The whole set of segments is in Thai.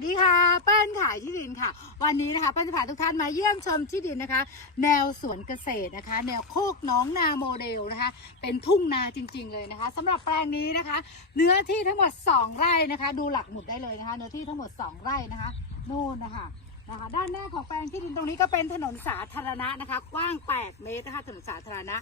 สวัสดีค่ะเปิ้ลขายที่ดินค่ะ วันนี้นะคะเปิ้ลจะพาทุกท่านมาเยี่ยมชมที่ดินนะคะ แนวสวนเกษตรนะคะ แนวโคกน้องนาโมเดลนะคะ เป็นทุ่งนาจริง ๆ เลยนะคะสำหรับแปลงนี้นะคะ เนื้อที่ทั้งหมด 2 ไร่นะคะ ดูหลักหมุดได้เลยนะคะ เนื้อที่ทั้งหมด 2 ไร่นะคะนู่นนะคะนะคะด้านหน้าของแปลงที่ดินตรงนี้ก็เป็นถนนสาธารณะนะคะ กว้าง 8 เมตรนะคะถนนสาธารณะ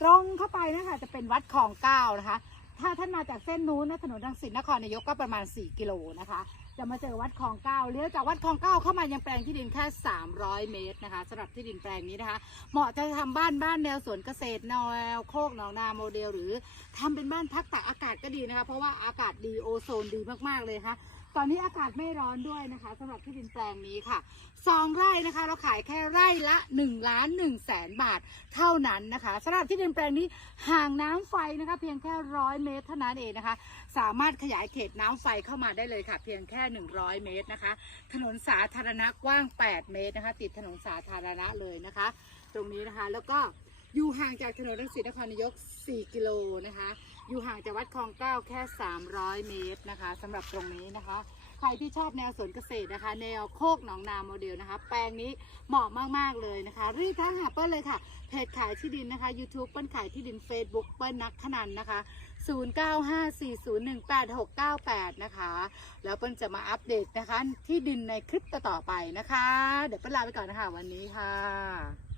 ตรงเข้าไปนะคะจะเป็นวัดคลองเก้านะคะ ถ้าท่านมาจากเส้นนู้นนะถนนรังสิตนครนายกก็ประมาณ 4 กิโลนะคะ จะมาเจอวัดคลองเก้าเลี้ยวจากวัดคลองเก้าเข้ามายังแปลงที่ดินแค่ 300 เมตรนะคะสำหรับที่ดินแปลงนี้นะคะ เหมาะจะทำบ้านบ้านแนวสวนเกษตรแนวโคกหนองนาโมเดล หรือทำเป็นบ้านพักตากอากาศก็ดีนะคะ เพราะว่าอากาศดีโอโซนดีมากๆเลยค่ะ ตอนนี้อากาศไม่ร้อนด้วยนะคะสำหรับที่ดินแปลงนี้ค่ะสองไร่นะคะ เราขายแค่ไร่ละ1ล้าน1แสนบาทเท่านั้นนะคะสำหรับที่ดินแปลงนี้ห่างน้ำไฟนะคะ เพียงแค่ร้อยเมตรเท่านั้นเองนะคะ สามารถขยายเขตน้ำไฟเข้ามาได้เลยค่ะ เพียงแค่ 100 เมตรนะคะ ถนนสาธารณะกว้าง 8 เมตรนะคะ ติดถนนสาธารณะเลยนะคะ ตรงนี้นะคะแล้วก็ อยู่ห่างจากถนนรังสิตนครนายก 4 กิโลนะคะ อยู่ห่างจากวัดคลองเก้าแค่ 300 เมตรนะคะสำหรับตรงนี้นะคะ ใครที่ชอบแนวสวนเกษตรนะคะ แนวโคกหนองนาโมเดลนะคะ แปลงนี้เหมาะมาก ๆ เลยนะคะ รีบทักหาเปิ้ลเลยค่ะ เพจขายที่ดินนะคะ YouTube เปิ้ลขายที่ดิน Facebook เปิ้ลนักขนันนะคะ 0954018698 นะคะ แล้วเปิ้ลจะมาอัปเดตนะคะ ที่ดินในคลิปต่อๆไปนะคะ เดี๋ยวเปิ้ลลาไปก่อนนะคะวันนี้ค่ะ